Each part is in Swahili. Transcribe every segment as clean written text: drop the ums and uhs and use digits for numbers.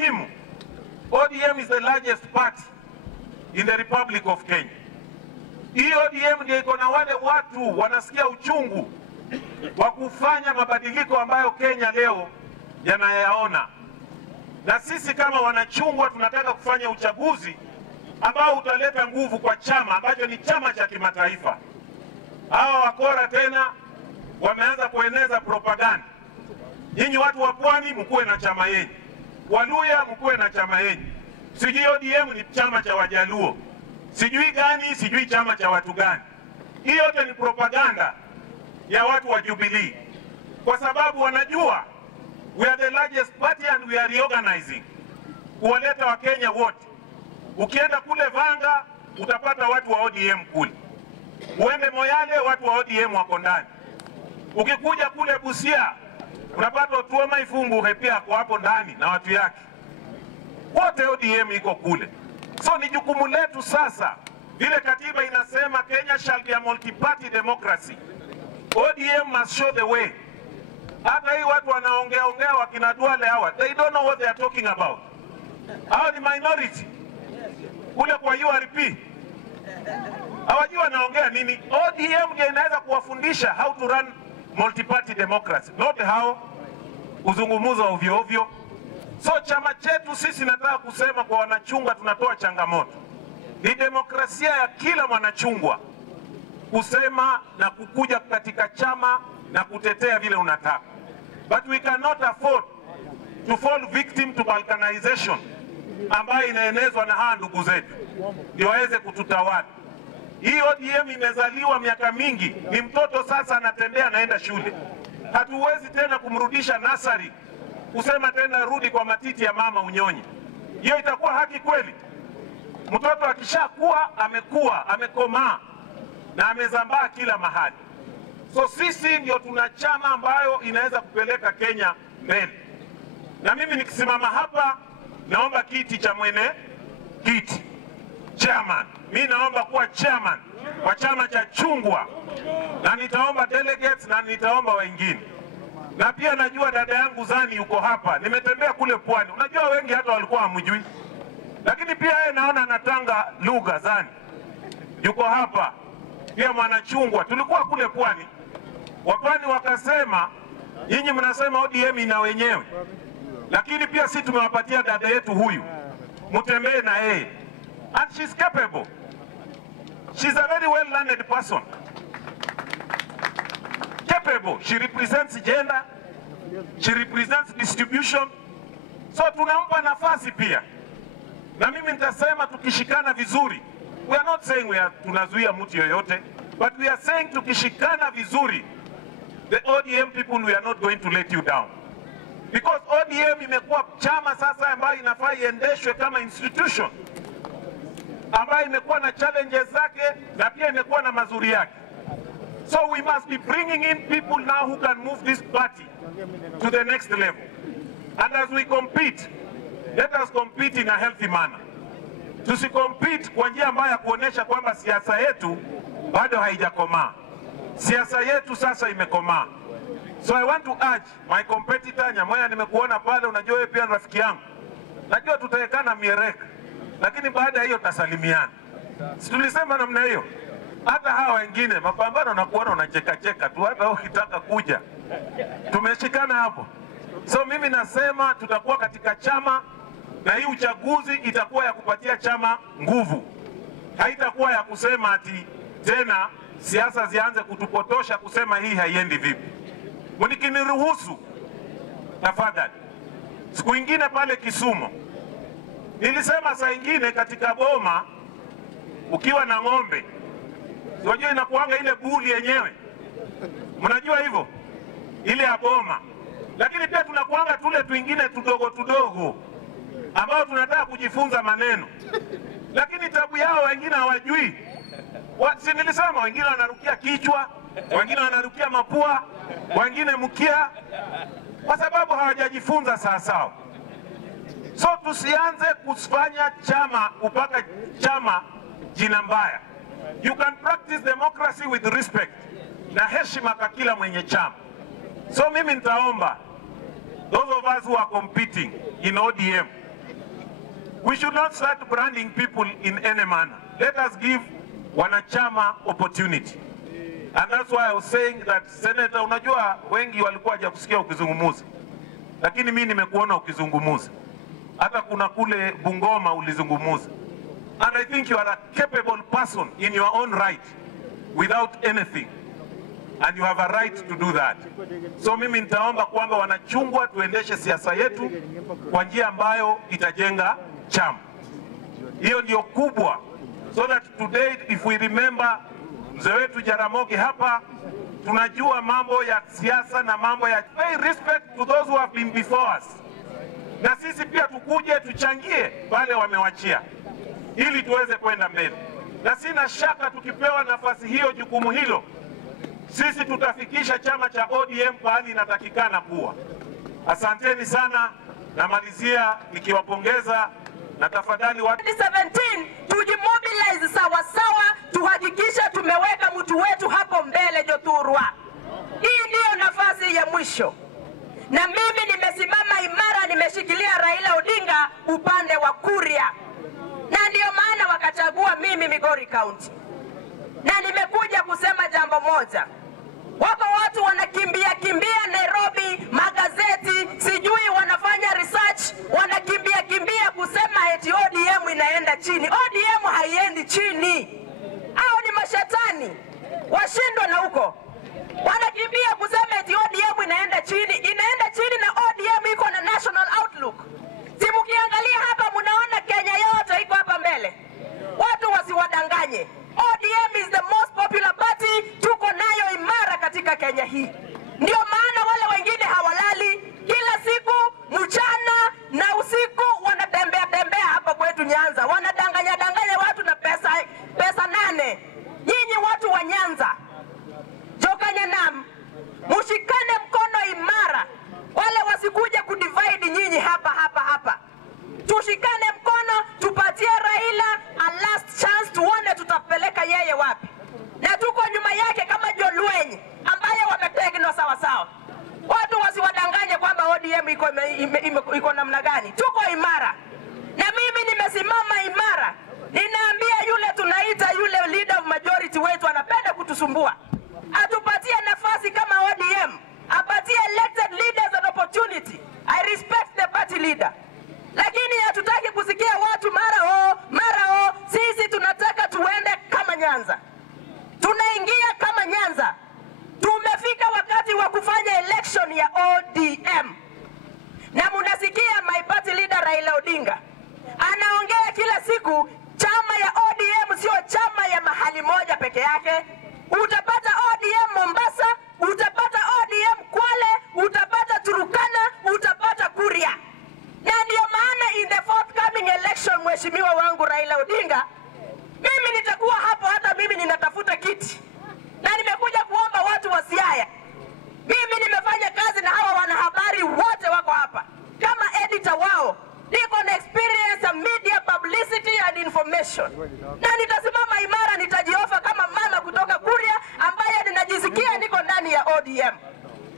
muhimu, ODM is the largest party in the Republic of Kenya. Hii ODM ndio iko na wale watu wanasikia uchungu wa kufanya mabadiliko ambayo Kenya leo yanayaona. Na sisi kama wanachungwa tunataka kufanya uchaguzi ambao utaleta nguvu kwa chama ambacho ni chama cha kimataifa. Hawa wakora tena wameanza kueneza propaganda. Nyinyi watu wa Pwani mkuwe na chama yenu, Waluya mkuwe na chama yenu. Sijui ODM ni chama cha Wajaluo, sijui gani, sijui chama cha watu gani. Hii yote ni propaganda ya watu wa Jubilee, kwa sababu wanajua we are the largest party and we are reorganizing kuwaleta wa Kenya wote. Ukienda kule Vanga utapata watu wa ODM kule, uende Moyale watu wa ODM wako ndani. Ukikuja kule Busia unapata Otuoma Ifungu pia kwa hapo ndani na watu yake, wote ODM iko kule. So ni jukumu letu sasa, vile katiba inasema Kenya shall be a multi-party democracy, ODM must show the way. Hata hii watu wanaongea wakina Duale hawa, they don't know what they are talking about. Hawa ni minority kule kwa URP, hawajui wanaongea nini. ODM ndio inaweza kuwafundisha how to run multi-party democracy, not how kuzungumza ovyo ovyo. So chama chetu sisi, nataka kusema kwa wanachungwa, tunatoa changamoto. Ni demokrasia ya kila mwanachungwa kusema na kukuja katika chama na kutetea vile unataka. But we cannot afford to fall victim to balkanization ambayo inaenezwa na hawa ndugu zetu ndio waweze kututawala. Hii ODM imezaliwa miaka mingi, ni mtoto sasa anatembea anaenda shule. Hatuwezi tena kumrudisha nasari kusema tena rudi kwa matiti ya mama unyonye. Hiyo itakuwa haki kweli? Mtoto akishakuwa amekuwa, amekomaa na amezambaa kila mahali. So sisi ndio tuna chama ambayo inaweza kupeleka Kenya mbele. Na mimi nikisimama hapa naomba kiti cha mwene kiti chairman. Mimi naomba kuwa chairman wa chama cha chungwa, na nitaomba delegates na nitaomba wengine. Na pia najua dada yangu Zani yuko hapa, nimetembea kule Pwani. Unajua wengi hata walikuwa hamjui, lakini pia yeye naona anatanga lugha. Zani yuko hapa pia, mwanachungwa. Tulikuwa kule Pwani, Wapwani wakasema nyinyi mnasema ODM ina wenyewe, lakini pia sisi tumewapatia dada yetu huyu, mtembee na yeye. And she's capable. She's a very well learned person. Capable. She represents gender. She represents distribution. So tunampa nafasi pia. Na mimi nitasema tukishikana vizuri. We are not saying tunazuia mtu yoyote, but we are saying tukishikana vizuri, the ODM people, we are not going to let you down. Because ODM imekuwa chama sasa ambayo inafaa iendeshwe kama institution, ambayo imekuwa na challenges zake na pia imekuwa na mazuri yake. So we must be bringing in people now who can move this party to the next level. And as we compete, let us compete in a healthy manner. Tusicompete kwa njia ambayo kuonesha kwamba siasa yetu bado haijakomaa. Siasa yetu sasa imekomaa. So I want to urge my competitor Nyamoya, nimekuona pale, unajua wewe pia rafiki yangu. Najua tutaekana miereka, lakini baada ya hiyo tasalimiana. Si tulisema namna hiyo? Hata hawa wengine mapambano na kuona unacheka cheka tu, hata ukitaka kuja tumeshikana hapo. So mimi nasema tutakuwa katika chama, na hii uchaguzi itakuwa ya kupatia chama nguvu. Haitakuwa ya kusema ati tena siasa zianze kutupotosha kusema hii haiendi vipi. Mnikiniruhusu tafadhali, siku ingine pale Kisumu nilisema saa ingine katika boma ukiwa na ng'ombe, unajua inakuanga ile buli yenyewe, mnajua hivyo, ile ya boma. Lakini pia tunakuanga tule tuingine tudogo tudogo ambao tunataka kujifunza maneno, lakini tabu yao wengine hawajui. Si nilisema wengine wanarukia kichwa, wengine wanarukia mapua, wengine mkia, kwa sababu hawajajifunza sawa. So tusianze kufanya chama upaka chama jina mbaya. You can practice democracy with respect na heshima kwa kila mwenye chama. So mimi nitaomba those of us who are competing in ODM, We should not start branding people in any manner. Let us give wanachama opportunity. And that's why I was saying that Senator, unajua wengi walikuwa hawajakusikia ukizungumuza. Lakini mimi nimekuona ukizungumuza. Hata kuna kule Bungoma ulizungumuza. And I think you are a capable person in your own right without anything. And you have a right to do that. So mimi nitaomba kwamba wanachungwa tuendeshe siasa yetu kwa njia ambayo itajenga chama. Hiyo ndio kubwa. So that today if we remember mzee wetu Jaramogi hapa, tunajua mambo ya siasa na mambo ya pay respect to those who have been before us. Na sisi pia tukuje tuchangie pale wamewachia ili tuweze kwenda mbele. Na sina shaka tukipewa nafasi hiyo, jukumu hilo, sisi tutafikisha chama cha ODM pahali inatakikana kuwa. Asanteni sana, namalizia nikiwapongeza na tafadhali 2017 tujimobilize sawa sawa, tuhakikisha tumeweka mtu wetu hapo mbele Jothurwa. Hii ndio nafasi ya mwisho. Na mimi nimesimama imara, nimeshikilia Raila Odinga upande wa Kuria. Na ndio maana wakachagua mimi Migori County. Na nimekuja kusema jambo moja. Wako watu wanakimbia Nairobi, magazeti, sijui wanafanya research, wanakimbia kusema eti ODM inaenda chini. ODM haiendi chini. Hao ni mashetani. Washindwa na huko. Wanakimbia kusema eti ODM inaenda chini. Inaenda chini na ODM iko na national outlook. Si mkiangalia hapa mnaona Kenya yote iko hapa mbele. Watu wasiwadanganye. ODM is the most popular party, tuko nayo imara katika Kenya hii. Ndio maana wale wengine hawalali, kila siku mchana na usiku wanatembea hapa kwetu Nyanza. Wanadanganya watu na pesa 8. Nyinyi watu wa Nyanza, Jokanyanam, mushikane mkono imara. Wale wasikuje kudivide nyinyi hapa. Tushikane mkono, tupatie Raila a last chance, tuone tutapeleka yeye wapi. Na tuko nyuma yake kama Jolwenyi ambaye wametegno sawa. Watu wasiwadanganye kwamba ODM iko namna gani. Tuko imara. Na mimi nimesimama imara. Ninaambia yule tunaita yule leader of majority wetu anapenda kutusumbua. Atupatie nafasi kama ODM. Apatie elected leaders an opportunity. I respect the party leader. Lakini hatutaki kusikia watu mara sisi tunataka tuende kama Nyanza. Tunaingia kama Nyanza. Tumefika wakati wa kufanya election ya ODM. Na munasikia my party leader Raila Odinga anaongea kila siku, chama ya ODM sio chama ya mahali moja peke yake. Utapata ODM Mombasa, utapata ODM Kwale, utapata Turukana, utapata Kuria. Na ndio maana in the forthcoming election, mheshimiwa wangu Raila Odinga, mimi nitakuwa hapo, hata mimi ninatafuta kiti. Na nimekuja kuomba watu wa Siaya. Mimi nimefanya kazi na hawa wanahabari wote wako hapa. Kama editor wao, niko na experience ya media publicity and information. Na nitasimama imara, nitajiofa kama mama kutoka Kuria ambaye ninajisikia niko ndani ya ODM.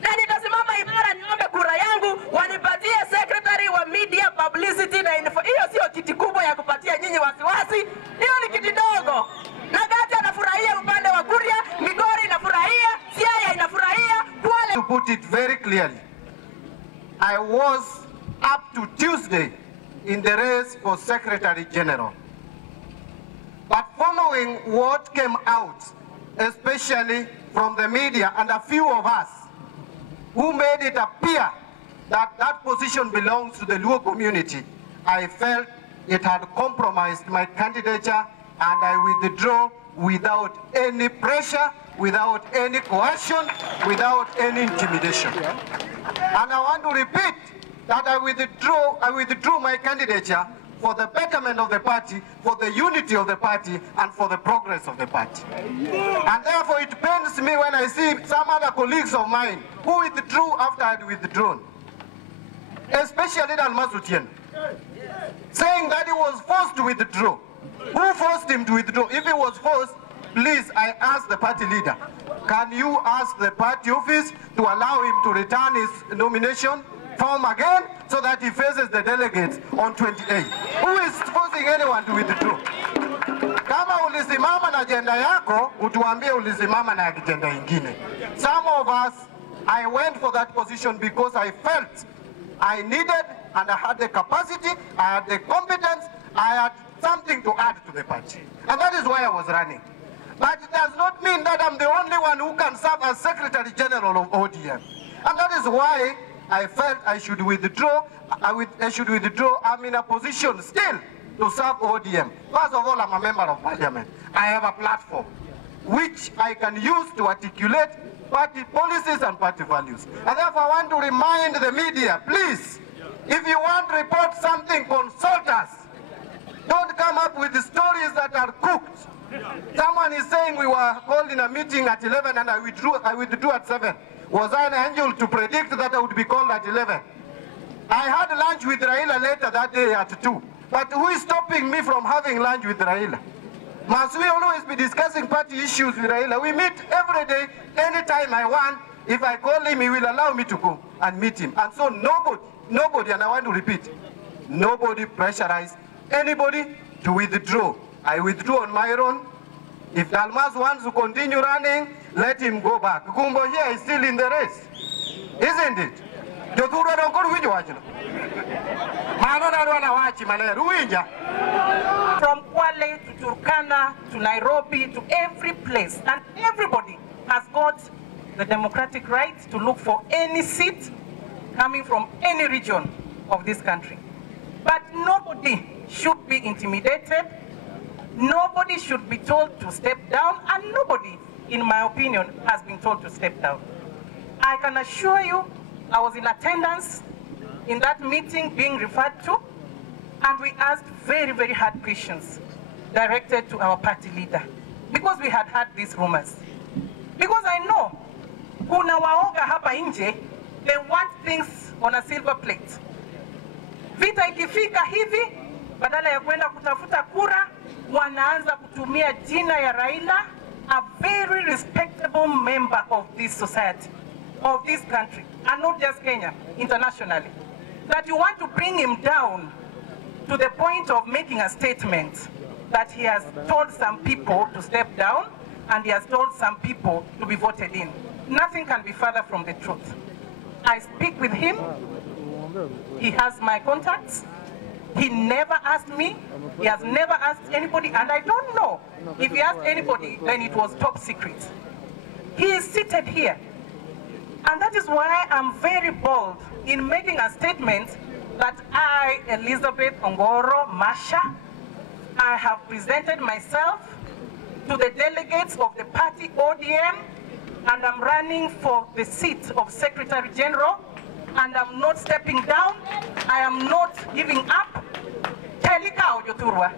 Na nitasimama imara, niombe kura yangu wanipatie secretary wa media publicity na info. Hiyo sio kiti kubwa ya kupatia nyinyi wasiwasi. Hiyo ni kiti dogo. Na Gati anafurahia upande wa Kuria, Migori inafurahia, Siaya inafurahia, Kwale. To put it very clearly, I was up to Tuesday in the race for Secretary General. But following what came out, especially from the media and a few of us, who made it appear that that position belongs to the Luo community, I felt it had compromised my candidature, and I withdraw without any pressure, without any coercion, without any intimidation. And I want to repeat that I withdrew my candidature for the betterment of the party, for the unity of the party, and for the progress of the party. And therefore it pains me when I see some other colleagues of mine who withdrew after I had withdrawn, especially Dalmasutian, saying that he was forced to withdraw. Who forced him to withdraw? If he was forced, please, I ask the party leader, can you ask the party office to allow him to return his nomination? form again so that he faces the delegates on 28th. Who is forcing anyone to withdraw? Kama ulisimama na agenda yako, utuambie ulisimama na agenda ingine. Some of us, I went for that position because I felt I needed and I had the capacity, I had the competence, I had something to add to the party. And that is why I was running. But it does not mean that I'm the only one who can serve as Secretary General of ODM. And that is why I felt I should withdraw. I'm in a position still to serve ODM. First of all, I'm a member of parliament. I have a platform which I can use to articulate party policies and party values. And therefore, I want to remind the media, please, if you want to report something, consult us. Don't come up with the stories that are cooked. Someone is saying we were called in a meeting at 11 and I withdrew at 7. Was I an angel to predict that I would be called at 11? I had lunch with Raila later that day at 2. But who is stopping me from having lunch with Raila? Must we always be discussing party issues with Raila? We meet every day, anytime I want. If I call him, he will allow me to go and meet him. And so nobody, and I want to repeat, nobody pressurized anybody to withdraw. I withdrew on my own. If Dalmas wants to continue running, let him go back. Kumbo here is still in the race, isn't it? From Kwale to Turkana to Nairobi to every place, and everybody has got the democratic right to look for any seat coming from any region of this country. But nobody should be intimidated. Nobody should be told to step down, and nobody, in my opinion, has been told to step down. I can assure you, I was in attendance in that meeting being referred to, and we asked very, very hard questions directed to our party leader, because we had heard these rumors. Because I know, kuna waoga hapa nje, they want things on a silver plate. Vita ikifika hivi, badala ya kwenda kutafuta kura, wanaanza kutumia jina ya Raila, a very respectable member of this society, of this country, and not just Kenya, internationally. That you want to bring him down to the point of making a statement that he has told some people to step down and he has told some people to be voted in. Nothing can be further from the truth. I speak with him. He has my contacts. He never asked me. He has never asked anybody, and I don't know if he asked anybody, then it was top secret. He is seated here. And that is why I'm very bold in making a statement that I, Elizabeth Ongoro Masha, I have presented myself to the delegates of the party ODM, and I'm running for the seat of Secretary General, and I'm not stepping down. I am not giving up. Telika Ojoturwa.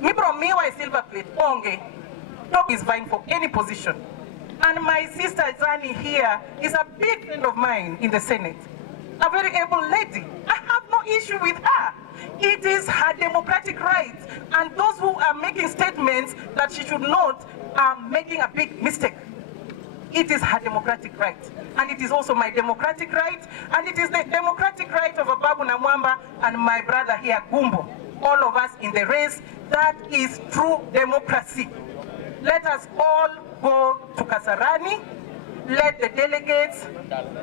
Mibro miwa silver plate. Onge. Dog is vying for any position. And my sister Zani here is a big friend of mine in the Senate. A very able lady. I have no issue with her. It is her democratic right. And those who are making statements that she should not are making a big mistake. It is her democratic right. And it is also my democratic right. And it is the democratic right of Ababu Namwamba and my brother here, Gumbo. All of us in the race. That is true democracy. Let us all go to Kasarani. Let the delegates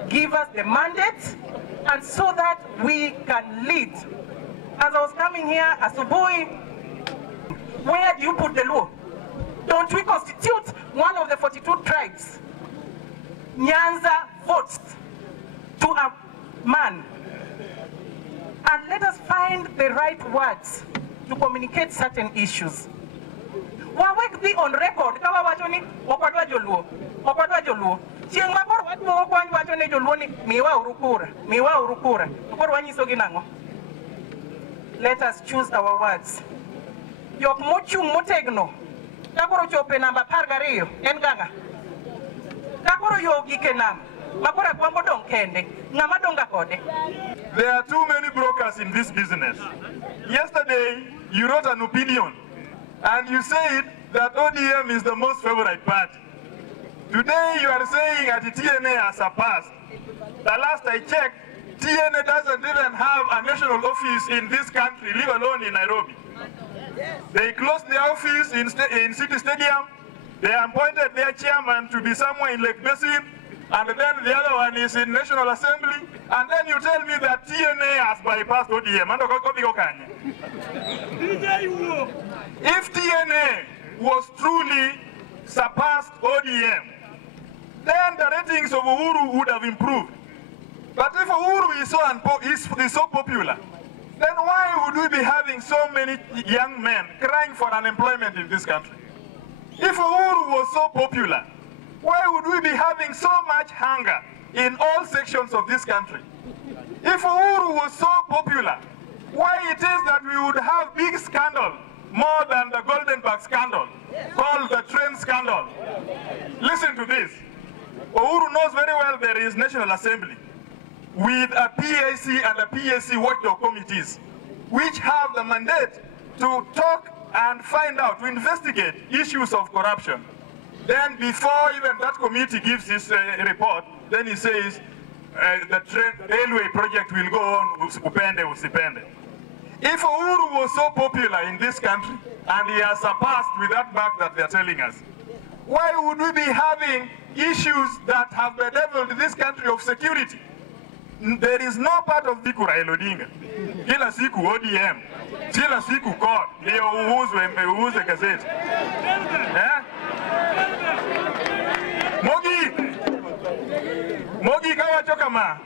give us the mandate, and so that we can lead. As I was coming here, Asubuhi, where do you put the law? Don't we constitute one of the 42 tribes? Nyanza votes to a man. And let us find the right words to communicate certain issues. Wawek be on record, kawa wachoni, wakwadwa joluo. Chieng mabor wadwo wakwanj wachone joluo ni miwa urukura. Tukor wanyiso ginango. Let us choose our words. Jok mochung motegno. Kakoro chope namba 12, en ganga. Kakoro yogi kenam. Makora kwambo dong kende. Ngama donga kode. There are too many brokers in this business. Yesterday, you wrote an opinion and you said that ODM is the most favorite party. Today, you are saying that the TNA has surpassed. The last I checked, TNA doesn't even have a national office in this country, leave alone in Nairobi. They closed their office in City Stadium. They appointed their chairman to be somewhere in Lake Basin, and then the other one is in National Assembly. And then you tell me that TNA has bypassed ODM. If TNA was truly surpassed ODM, then the ratings of Uhuru would have improved. But if Uhuru is so popular, then why would we be having so many young men crying for unemployment in this country? If Uhuru was so popular, why would we be having so much hunger in all sections of this country? If Uhuru was so popular, why it is that we would have big scandal more than the Goldenberg scandal, called the train scandal? Listen to this. Uhuru knows very well there is National Assembly with a PAC and a PAC watchdog committees, which have the mandate to talk and find out, to investigate issues of corruption. Then before even that committee gives his report, then he says the railway project will go on, usipende. If Uhuru was so popular in this country, and he has surpassed with that back that they're telling us, why would we be having issues that have bedeviled this country of security? There is no part of Siku Raila Odinga. Kila siku ODM. Kila siku court. Ndio uuze gazeti. Mogi kawa choka ma.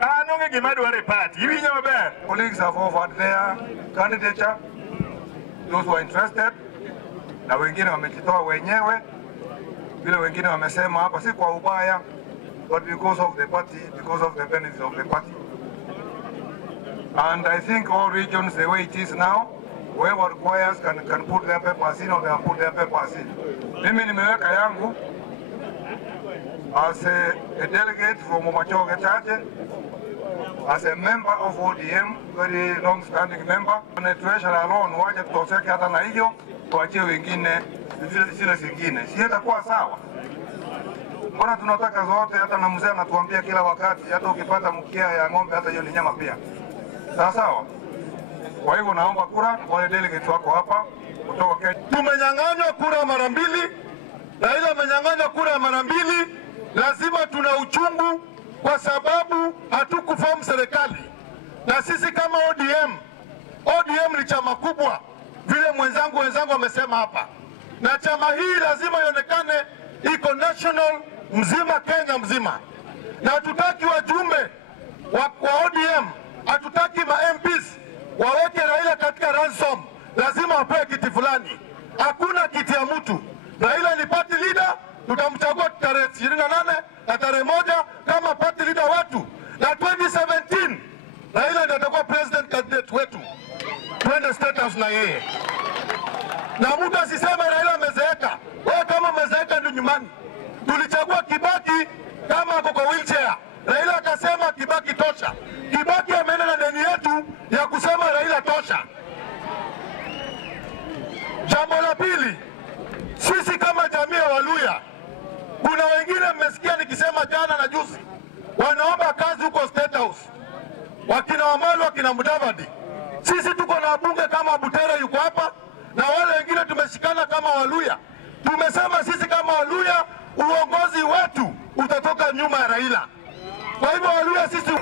Anonge gimadware party. Iwinjo maber. Colleagues have offered their candidature. Those who are interested. Na wengine wamejitoa wenyewe. Vile wengine wamesema hapa si kwa ubaya, but because of the party, because of the benefits of the party. And I think all regions, the way it is now, whoever requires can put their papers in or they can put their papers in. Mimi nimeweka yangu as a delegate from Umachoge Chache, as a member of ODM, very long-standing member. Na treasurer alone, waje tutoseke hata na hiyo, tuachie wengine zile zingine. Si itakuwa sawa? Mbona tunataka zote, hata na mzee anatuambia kila wakati, hata ukipata mkia ya ng'ombe hata hiyo ni nyama pia. Sawa sawa? Kwa hivyo naomba kura wale delegates wako hapa kutoka Kenya. Tumenyang'anywa kura mara mbili, Raila amenyang'anywa kura mara mbili. Lazima tuna uchungu kwa sababu hatukufahamu serikali. Na sisi kama ODM ni chama kubwa vile mwenzangu wamesema hapa. Na chama hii lazima ionekane iko national mzima, Kenya mzima. Na hatutaki wajumbe wa ODM, hatutaki ma MPs waweke Raila katika ransom. Lazima wapewe kiti fulani. Hakuna kiti ya mtu. Raila ni party leader, tutamchagua tarehe 28 na tarehe 1 kama party leader wetu. Na 2017 Raila ndiye atakuwa president candidate wetu. Twende State House na yeye. Na mtu asiseme Raila amezeeka. Wewe kama umezeeka ndio nyumbani. Tulichagua Kibaki kama ako kwa wheelchair. Raila akasema Kibaki tosha. Kibaki ameenda na deni yetu ya kusema Raila tosha. Jambo la pili, sisi kama jamii ya Waluya, kuna wengine mmesikia nikisema jana na juzi, wanaomba kazi huko State House. Wakina Wamalu, wakina Mudavadi. Sisi tuko na wabunge kama Butere yuko hapa, na wale wengine tumeshikana kama Waluya. Tumesema sisi kama Waluya, uongozi wetu utatoka nyuma ya Raila. Kwa hivyo Waluya sisi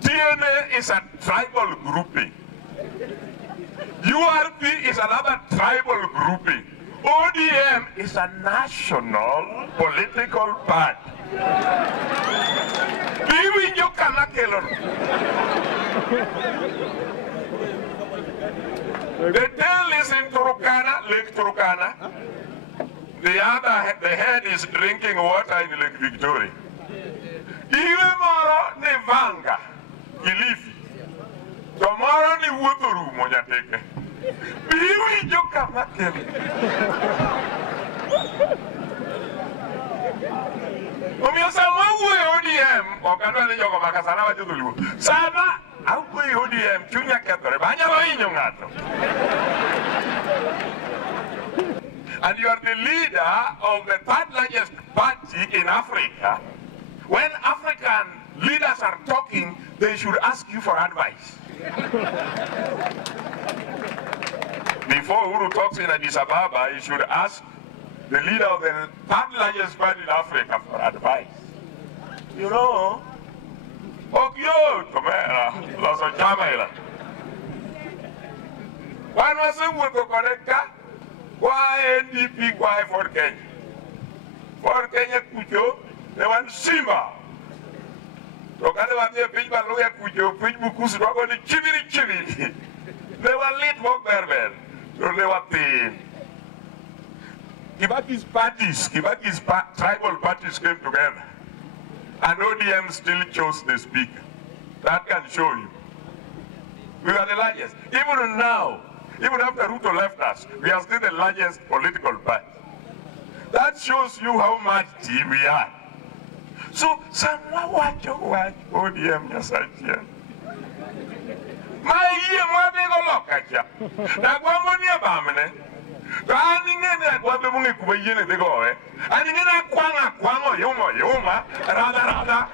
TNA is a tribal grouping. URP is another tribal grouping. ODM is a national political party. The tail is in Turkana, Lake Turkana. The head is drinking water in Lake Victoria. Tomorrow ni Vanga, Kilifi. Tomorrow ni Wuturu, Monyateke. Omiyo sama wuoyo ODM ok adwa ni jogo makasana wacho dholuo. Sama awuoyo ODM chunya kethore banyalo hinyo ng'ato. And you are the leader of the third largest party in Africa. When African leaders are talking, they should ask you for advice. Before Uhuru talks in Addis Ababa, he should ask the leader of the third largest party in Africa for advice. You know, Okyo, Tomera, Loso Chamela. One was a Wuko Koreka, why NDP, why for Kenya? For Kenya Kujo, they want Simba. Tokade wati pijba loya Kujo, pijbu kusurogo ni chiviri. They were lit work berber. So they were thin. Kibaki's parties, Kibaki's tribal parties came together. And ODM still chose the speaker. That can show you. We are the largest. Even now, even after Ruto left us, we are still the largest political party. That shows you how much we are. So, someone watch ODM Yasachian. My year, my big lokacha. That one money abamene. Running in that what the money could be in the go. And in a quanga, yoma, rada.